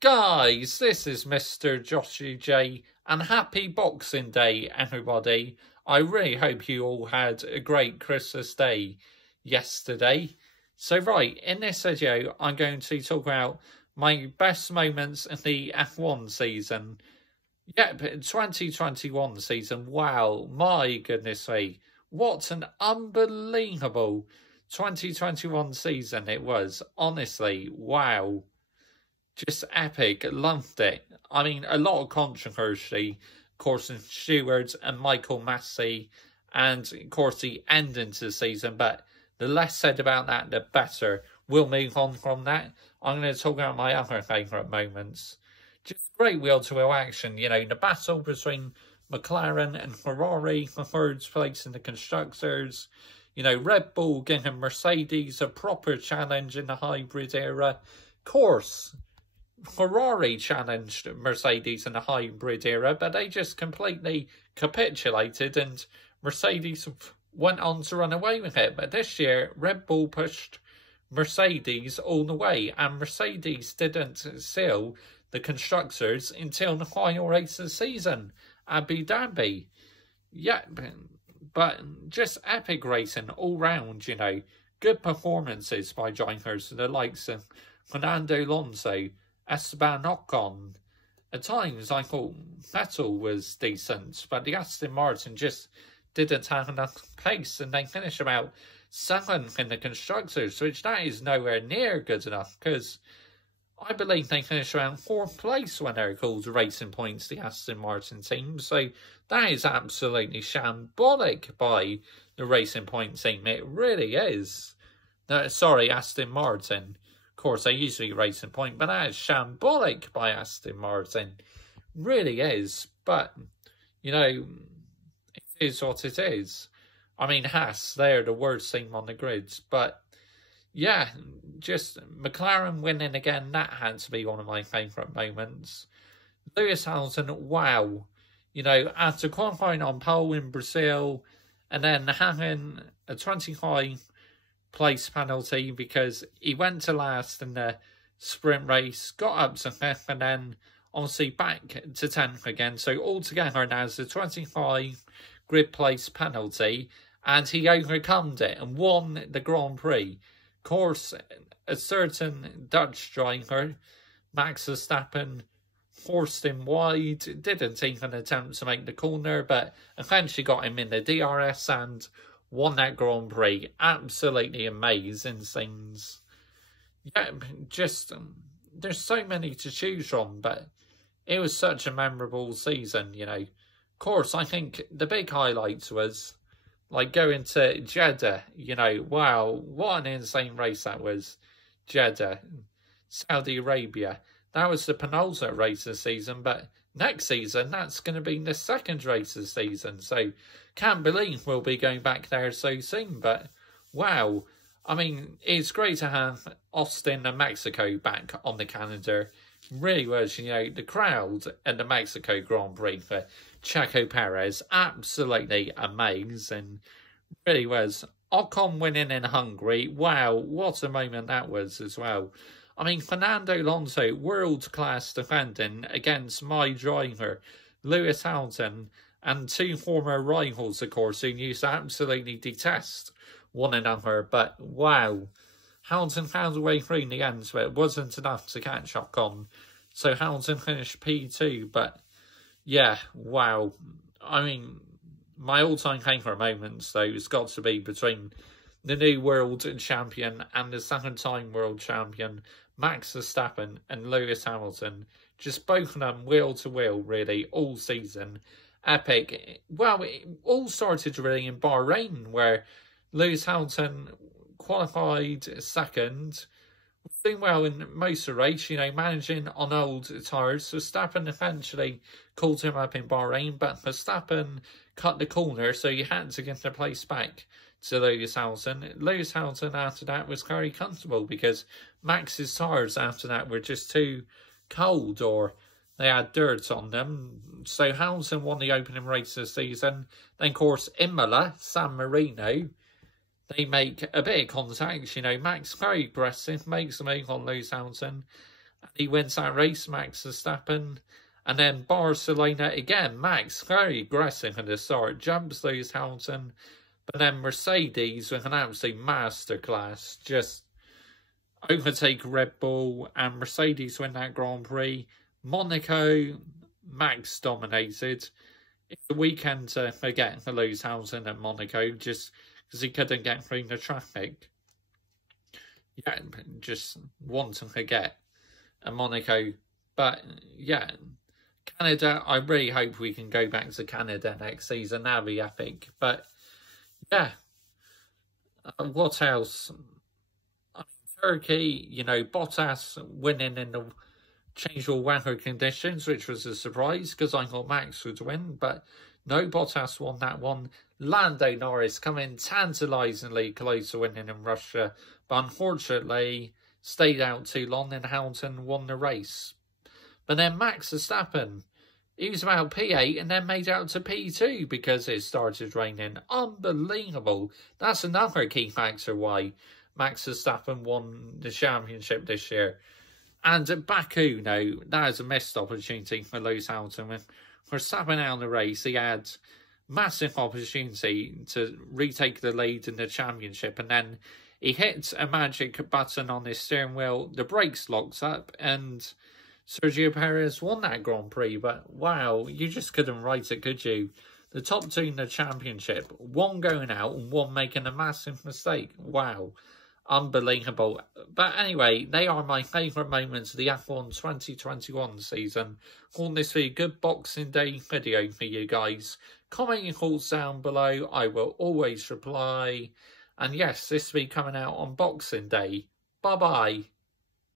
Guys, this is Mr. Joshy J, and happy Boxing Day, everybody. I really hope you all had a great Christmas Day yesterday. So right, in this video, I'm going to talk about my best moments in the F1 season. Yep, 2021 season. Wow, my goodness me. What an unbelievable 2021 season it was. Honestly, wow. Just epic. Loved it. I mean, a lot of controversy. Carson Stewart and Michael Massey. And, of course, the ending to the season. But the less said about that, the better. We'll move on from that. I'm going to talk about my other favourite moments. Just great wheel-to-wheel action. You know, the battle between McLaren and Ferrari for third place in the Constructors. You know, Red Bull giving Mercedes a proper challenge in the hybrid era. Of course, Ferrari challenged Mercedes in the hybrid era, but they just completely capitulated and Mercedes went on to run away with it. But this year, Red Bull pushed Mercedes all the way, and Mercedes didn't seal the Constructors until the final race of the season, Abu Dhabi. Yeah, but just epic racing all round, you know. Good performances by drivers, the likes of Fernando Alonso, Esteban Ocon. At times, I thought Vettel was decent, but the Aston Martin just didn't have enough pace, and they finished about 7th in the Constructors, which that is nowhere near good enough, because I believe they finished around 4th place when they're called Racing Points, the Aston Martin team. So that is absolutely shambolic by the Racing Point team. It really is. No, sorry, Aston Martin. Of course, they usually Racing Point, but that is shambolic by Aston Martin. Really is. But, you know, it is what it is. I mean, Haas, they're the worst team on the grids, but yeah, just McLaren winning again, that had to be one of my favourite moments. Lewis Hamilton, wow. You know, after qualifying on pole in Brazil and then having a 25 place penalty because he went to last in the sprint race, got up to 5th and then obviously back to 10th again. So altogether now it's a 25 grid place penalty and he overcome it and won the Grand Prix. Of course, a certain Dutch driver, Max Verstappen, forced him wide, didn't even attempt to make the corner, but eventually got him in the DRS and won that Grand Prix. Absolutely amazing things. Yeah, just, there's so many to choose from, but it was such a memorable season, you know. Of course, I think the big highlight was like going to Jeddah, you know, wow, what an insane race that was. Jeddah, Saudi Arabia. That was the penultimate race of the season, but next season, that's going to be the second race of the season. So, can't believe we'll be going back there so soon, but wow. I mean, it's great to have Austin and Mexico back on the calendar. Really was, you know, the crowd at the Mexico Grand Prix for Checo Perez, absolutely amazing. Really was. Ocon winning in Hungary, wow, what a moment that was as well. I mean, Fernando Alonso, world-class defending against my driver, Lewis Hamilton, and two former rivals, of course, who used to absolutely detest one another, but wow. Hamilton found a way through in the end, but it wasn't enough to catch Ocon. So Hamilton finished P2, but yeah, wow. I mean, my all-time favourite moments, though, has got to be between the new world champion and the second-time world champion, Max Verstappen and Lewis Hamilton. Just both of them wheel-to-wheel, really, all season. Epic. Well, it all started really in Bahrain, where Lewis Hamilton qualified second, doing well in most of the race, you know, managing on old tyres. Verstappen eventually called him up in Bahrain, but Verstappen cut the corner, so he had to get the place back to Lewis Hamilton. Lewis Hamilton after that was very comfortable because Max's tyres after that were just too cold or they had dirt on them. So Hamilton won the opening race of the season. Then, of course, Imola, San Marino, they make a bit of contact. You know, Max very aggressive, makes a move on Lewis Hamilton. And he wins that race, Max Verstappen. And then Barcelona again, Max very aggressive at the start, jumps Lewis Hamilton. But then Mercedes with an absolute masterclass, just overtake Red Bull, and Mercedes win that Grand Prix. Monaco, Max dominated. It's the weekend to forget to lose Hamilton at Monaco just because he couldn't get through the traffic. Yeah, just want to forget at Monaco. But yeah, Canada, I really hope we can go back to Canada next season. That'd be epic. But yeah, what else? Turkey, you know, Bottas winning in the changeable weather conditions, which was a surprise because I thought Max would win, but no, Bottas won that one. Lando Norris coming tantalisingly close to winning in Russia, but unfortunately stayed out too long and Hamilton won the race. But then Max Verstappen, he was about P8 and then made out to P2 because it started raining. Unbelievable. That's another key factor why Max Verstappen won the championship this year. And at Baku, no, that is a missed opportunity for Lewis Hamilton. With Verstappen out of the race, he had massive opportunity to retake the lead in the championship, and then he hit a magic button on his steering wheel, the brakes locked up, and Sergio Perez won that Grand Prix. But wow, you just couldn't write it, could you? The top two in the championship, one going out and one making a massive mistake. Wow. Unbelievable. But anyway, they are my favourite moments of the F1 2021 season. Thought this would be a good Boxing Day video for you guys. Comment your thoughts down below. I will always reply. And yes, this will be coming out on Boxing Day. Bye-bye.